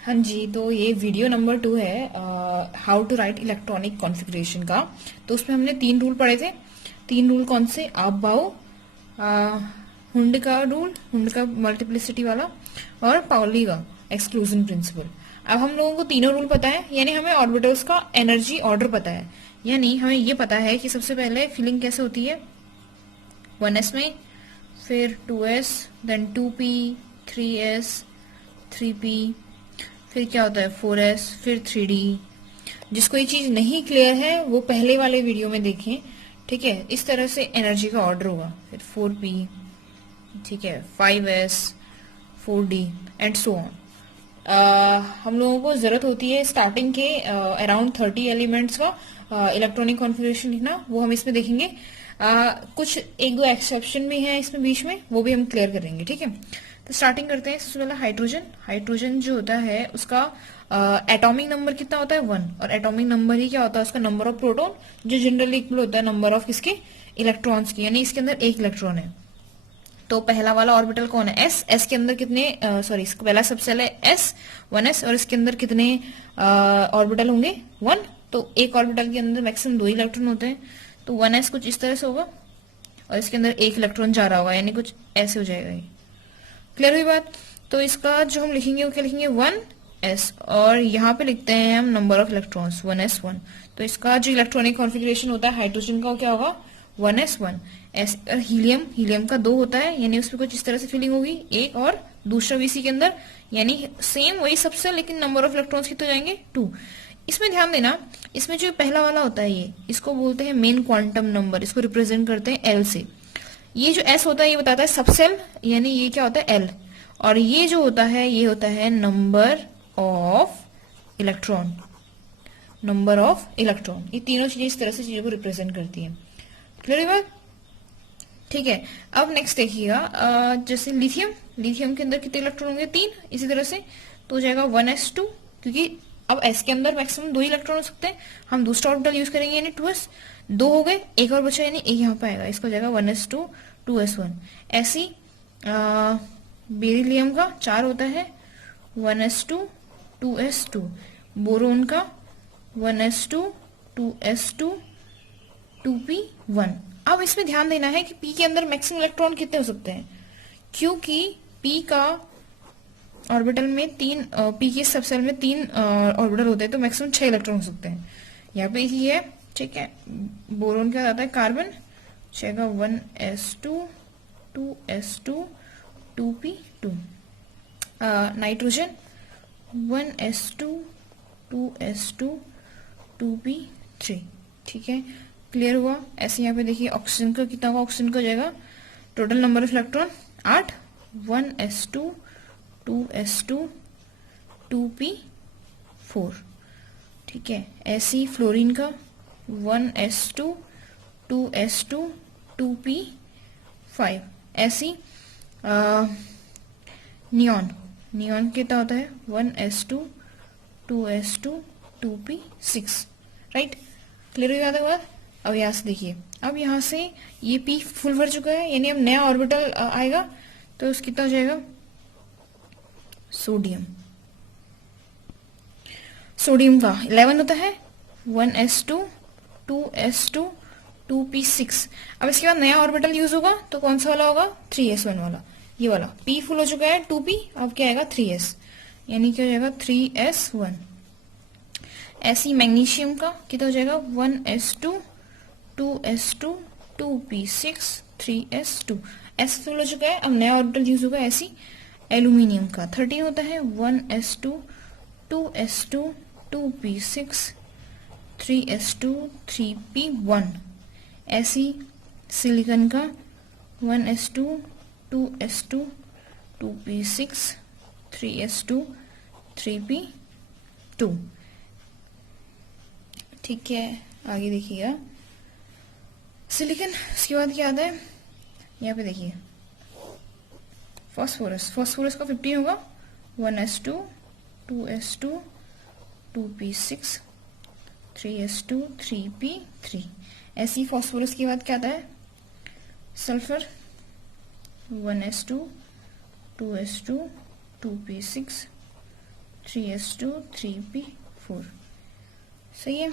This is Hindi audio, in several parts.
हाँ जी, तो ये वीडियो नंबर 2 है how to write electronic configuration का। तो उसमें हमने 3 रूल पढ़े थे। 3 रूल कौन से? आप बाओ, हुंड का रूल, हुंड का मल्टीप्लिसिटी वाला, और पाउली का एक्सक्लूजन प्रिंसिपल। अब हम लोगों को तीनों रूल पता है, यानी हमें ऑर्बिटल्स का एनर्जी ऑर्डर पता है। यानी हमें ये पता है कि सबसे पहले फिलिंग कैसे होती है 1s में, फिर 2s, then 2p, 3s, 3p, फिर क्या होता है 4s, फिर 3d। जिसको ये चीज नहीं क्लियर है वो पहले वाले वीडियो में देखें, ठीक है। इस तरह से एनर्जी का ऑर्डर होगा, फिर 4p, ठीक है, 5s, 4d and so on. हम लोगों को जरूरत होती है स्टार्टिंग के अराउंड 30 एलिमेंट्स का इलेक्ट्रॉनिक कॉन्फ़िगरेशन लिखना, वो हम इसमें देखेंगे। कुछ एक दो एक्सेप्शन भी हैं इसमें बीच में, वो भी हम क्लियर करेंगे, ठीक है। तो स्टार्टिंग करते हैं। सबसे पहले हाइड्रोजन। हाइड्रोजन जो होता है उसका एटॉमिक नंबर कितना होता है 1, और एटॉमिक नंबर ही क्या होता है उसका नंबर ऑफ प्रोटॉन, जो जनरली इक्वल होता है नंबर ऑफ इसके इलेक्ट्रॉन्स की, यानी इसके अंदर एक इलेक्ट्रॉन है। तो पहला वाला ऑर्बिटल कौन है? एस। एस के अंदर कितने सॉरी इसका पहला सबसेल है एस, 1s, और इसके अंदर कितने ऑर्बिटल होंगे 1। तो एक ऑर्बिटल के अंदर मैक्सिमम 2 इलेक्ट्रॉन होते हैं, तो 1s कुछ इस तरह से होगा और इसके अंदर एक इलेक्ट्रॉन जा रहा होगा, यानी कुछ ऐसे हो जाएगा ये। क्लियर हुई बात? तो इसका जो हम लिखेंगे वो क्या लिखेंगे 1s, और यहाँ पे लिखते हैं हम नंबर ऑफ इलेक्ट्रॉन्स 1s1। तो इसका जो इलेक्ट्रॉनिक कॉन्फ़िगरेशन होता है हाइड्रोजन का वो क्या होगा 1s1। हीलियम, हीलियम का 2 होता है, यानी उसमें कुछ इस तरह से फिलिंग होगी, एक और दूसरा भी इसी के अंदर, यानी सेम वही सबसे, लेकिन नंबर ऑफ इलेक्ट्रॉन्स कितने हो जाएंगे 2। इसमें ध्यान देना, इसमें जो पहला वाला होता है ये, इसको बोलते हैं मेन क्वांटम नंबर, इसको रिप्रेजेंट करते हैं एल से। ये जो एस होता है ये बताता है सबसेल, यानी ये क्या होता है एल, और ये जो होता है ये होता है number of electron, number of electron. ये तीनों चीजें इस तरह से चीजों को रिप्रेजेंट करती है। क्लियर बात? ठीक है। अब नेक्स्ट देखिएगा, जैसे लिथियम, लिथियम के अंदर कितने इलेक्ट्रॉन होंगे 3, इसी तरह से तो हो जाएगा 1s2, क्योंकि अब s के अंदर मैक्सिमम 2 इलेक्ट्रॉन हो सकते हैं, हम दूसरा ऑर्बिटल यूज करेंगे, यानी 2s, 2 हो गए, एक और बचा, यानी एक यहाँ पे आएगा, इसका हो जाएगा 1s2, 2s1। ऐसी बेरिलियम का 4 होता है, 1s2, 2s2। बोरोन का 1s2, 2s2, 2p1। अब इसमें ध्यान देना है कि p के अंदर मैक्सिमम इलेक्ट्रॉन कितने हो सकते हैं, क्योंकि p का ऑर्बिटल में 3, p के सबसेल में 3 ऑर्बिटल होते हैं, तो मैक्सिमम 6 इलेक्ट्रॉन हो सकते हैं। यहाँ पे ही है, ठीक है। बोरोन क्या आता है कार्बन, जाएगा 1s2, 2s2, 2p2। Nitrogen 1s2, 2s2, 2p3, ठीक है। क्लियर हुआ? ऐसे यहाँ पे देखिए ऑक्सीजन का कितना होगा, ऑक्सीजन का हो जाएगा total number of electron 8, 1s2, 2s2, 2p4, ठीक है। ऐसे ही फ्लोरीन का 1s2, 2s2, 2p5। ऐसी नियॉन, नियॉन कितना होता है 1s2, 2s2, 2p6, right. Clear हो जाता है? अब यहाँ से देखिए, अब यहाँ से ये p फुल भर चुका है, यानी अब नया ऑर्बिटल आएगा, तो उस कितना हो जाएगा सोडियम। सोडियम का 11 होता है, 1s2, 2s2, 2p6। अब इसके बाद नया ऑर्बिटल यूज होगा, तो कौन सा वाला होगा 3s1 वाला, ये वाला। p फुल हो चुका है 2p, अब क्या आएगा 3s, यानी क्या हो जाएगा 3s1। ऐसी मैग्नीशियम का कितना हो जाएगा 1s2, 2s2, 2p6, 3s2। s full हो चुका है, अब नया ऑर्बिटल यूज होगा। ऐसी एल्यूमिनियम का 13 होता है, 1s2, 2s2, 2p6, 3s2, 3p1। ऐसी सिलिकॉन का 1s2, 2s2, 2p6, 3s2, 3p2, ठीक है। आगे देखिएगा सिलिकॉन, इसके बाद क्या आता है यहाँ पे देखिए फास्फोरस, फास्फोरस का 15 होगा, 1s2, 2s2, 2p6, 3s2, 3p3। ऐसी फास्फोरस के बाद क्या आता है sulphur, 1s2, 2s2, 2p6, 3s2 3p4। सही है।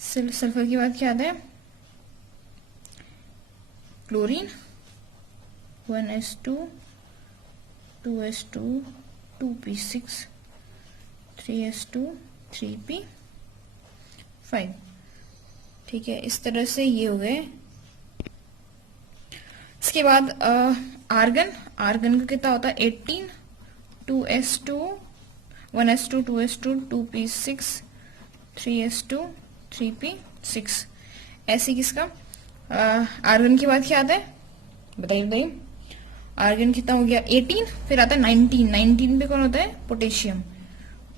सल्फर की बात क्या आता है, chlorine 1s2 2s2 2p6 3s2 3p5। ठीक है, इस तरह से ये हो गए। इसके बाद आर्गन, आर्गन का कितना होता है 18 2s2 1s2 2s2 2p6 3s2 3p6। ऐसे किसका आर्गन की बात क्या आता है बताइए। आर्गन कितना हो गया 18, फिर आता है 19, 19 पे कौन होता है potassium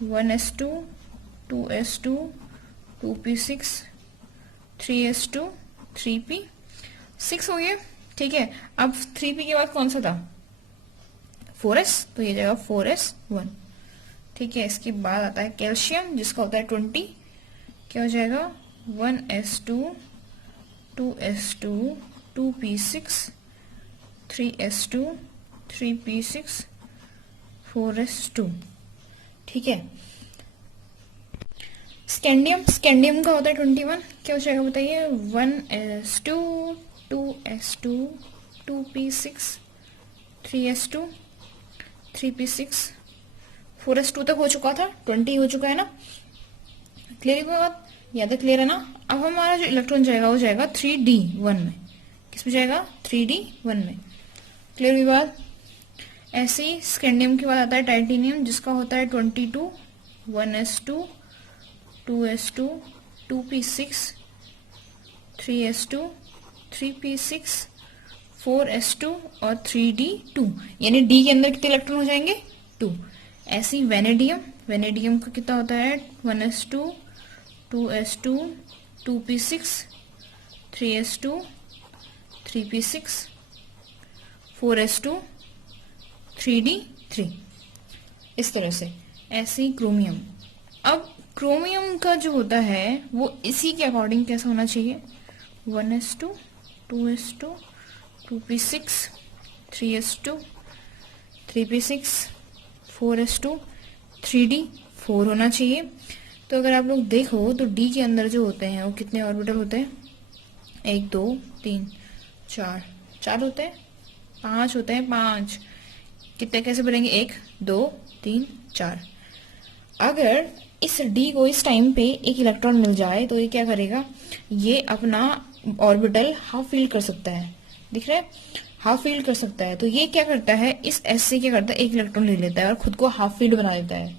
1s2 2s2 2p6 3s2 3p6 हो गया। ठीक है, अब 3p के बाद कौन सा था 4s, तो ये जाएगा 4s1। ठीक है, इसके बाद आता है कैल्शियम जिसका होता है 20, क्या हो जाएगा 1s2 2s2 2p6 3s2 3p6 4s2। ठीक है, स्कैंडियम, स्कैंडियम का होता है 21, क्या हो जाएगा बताइए 1s2 2s2 2p6 3s2 3p6 4s2 तक हो चुका था, 20 हो चुका है ना। क्लियर है बात, याद है, क्लियर है ना। अब हमारा जो इलेक्ट्रॉन जाएगा वो जाएगा 3d1 में। किस में जाएगा 3d1 में। क्लियर हुई बात। ऐसे ही स्कैंडियम के बाद आता है टाइटेनियम जिसका होता है 22 1s2 2s2 2p6 3s2 3p6 4s2 और 3d2, यानी d के अंदर कितने इलेक्ट्रॉन हो जाएंगे 2। ऐसे ही वेनेडियम, वेनेडियम का कितना होता है 1s2 2s2 2p6 3s2 3p6 4s2 3d3, इस तरह से। ऐसे ही क्रोमियम। अब क्रोमियम का जो होता है वो इसी के अकॉर्डिंग कैसा होना चाहिए 1s2 2s2 2p6 3s2 3p6 4s2 3d4 होना चाहिए। तो अगर आप लोग देखो तो d के अंदर जो होते हैं वो कितने ऑर्बिटल होते हैं 1 2 3 4 4 होते हैं, 5 होते हैं, 5 कितने कैसे बनेंगे 1 2 3 4। अगर इस d को इस टाइम पे एक इलेक्ट्रॉन मिल जाए तो ये क्या करेगा, ये अपना ऑर्बिटल हाफ फिल कर सकता है, दिख रहा है, हाफ फिल कर सकता है। तो ये क्या करता है इस s से क्या करता है एक इलेक्ट्रॉन ले लेता है और खुद को हाफ फील्ड बना देता है।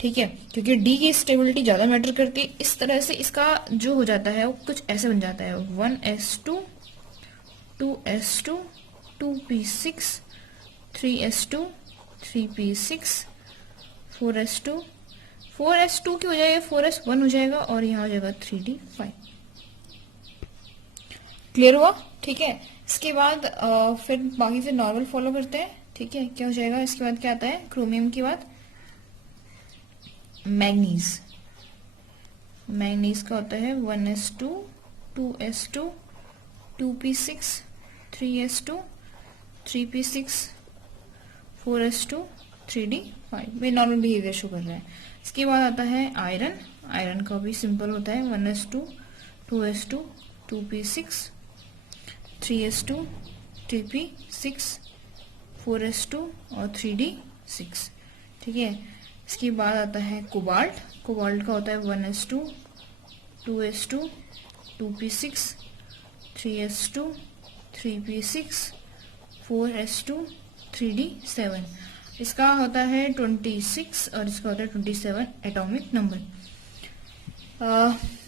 ठीक है, क्योंकि d की स्टेबिलिटी ज्यादा मैटर करती है, इस तरह से इसका जो हो जाता है वो कुछ ऐसे बन जाता है 1s2 2s2 2p6 3s2 3p6 4s2 4s2 की हो जाएगा 4s1 हो जाएगा और यहाँ हो जाएगा 3d5। क्लियर हुआ। ठीक है, इसके बाद फिर बाकी फिर नॉर्मल फॉलो करते हैं। ठीक है, क्या हो जाएगा इसके बाद क्या आता है क्रोमियम के बाद मैग्नीज। मैग्नीज का होता है 1s2 2s2 2p6 3s2 3p6 4s2 3d5 में नॉर्मल बिहेवियर शो कर रहा है। इसके बाद आता है आयरन। आयरन का भी सिंपल होता है 1s2 2s2 2p6 3s2 3p6 4s2 और 3d6। ठीक है, इसके बाद आता है कोबाल्ट। कोबाल्ट का होता है 1s2 2s2 2p6 3s2 3p6 4s2 3d7। इसका होता है 26 और इसका होता है 27 एटॉमिक नंबर।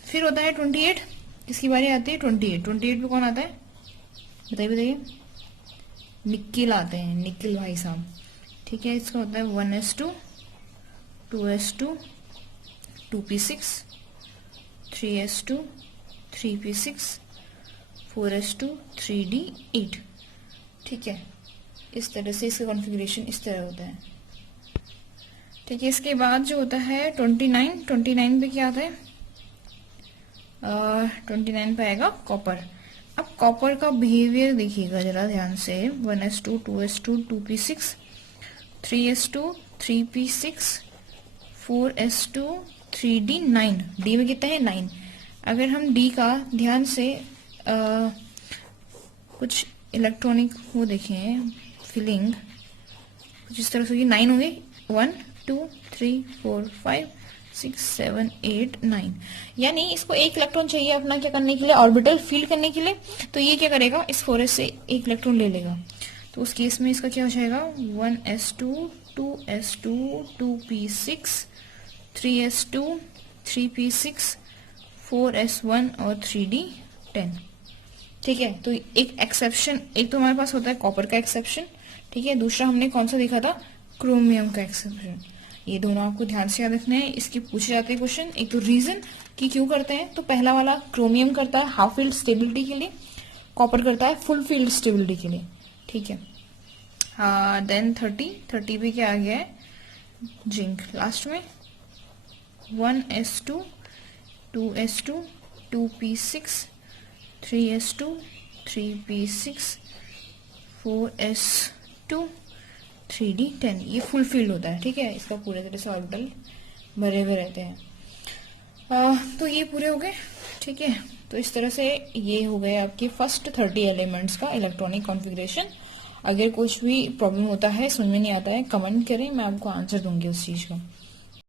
फिर होता है 28, किसकी बारी आती है 28। 28 पे कौन आता है बताइए बताइए, निकिल आते हैं, निकिल भाई साहब। ठीक है, इसका होता है 1s2 2s2 2p6 3s2 3p6 4s2 3d8। ठीक है, इस तरह से इसका कॉन्फ़िगरेशन इस तरह होता है। ठीक है, इसके बाद जो होता है 29। 29 पे क्या आता है 29 पे आएगा कॉपर। अब कॉपर का बिहेवियर देखिएगा जरा ध्यान से 1s2 2s2 2p6 3s2 3p6 4s2 3d 9, D में कितना है 9। अगर हम डी का ध्यान से कुछ इलेक्ट्रॉनिक वो देखें फिलिंग कुछ इस तरह से होगी, 9 होंगे, 1 2 3 4 5 6 7 8 9, यानी इसको एक इलेक्ट्रॉन चाहिए अपना क्या करने के लिए, ऑर्बिटल फील करने के लिए। तो ये क्या करेगा, इस 4s से एक इलेक्ट्रॉन ले लेगा। तो उस केस में इसका क्या हो जाएगा, 1s2 2s2 2p6 3s2 3p6 4s1 और 3d 10। ठीक है, तो एक एक्सेप्शन, एक तो हमारे पास होता है कॉपर का एक्सेप्शन, ठीक है, दूसरा हमने कौन सा देखा था, क्रोमियम का एक्सेप्शन। ये दोनों आपको ध्यान से याद रखना है, इसके पूछे जाते हैं क्वेश्चन। एक तो रीजन कि क्यों करते हैं, तो पहला वाला क्रोमियम करता है हाफ फील्ड स्टेबिलिटी के लिए, कॉपर करता है फुल फील्ड स्टेबिलिटी के लिए। ठीक है, देन 30 पे क्या आ गया है, जिंक लास्ट में, 1s2 2s2 2p6 3s2 3p6 4s2 3d 10, ये फुल फील्ड होता है। ठीक है, इसका पूरे तरह से ऑर्बिटल भरे हुए रहते हैं। तो ये पूरे हो गए। ठीक है, तो इस तरह से ये हो गए आपके फर्स्ट 30 एलिमेंट्स का इलेक्ट्रॉनिक कॉन्फ़िगरेशन। अगर कुछ भी प्रॉब्लम होता है, समझ में नहीं आता है, कमेंट करें, मैं आपको आंसर दूंगी उस चीज का।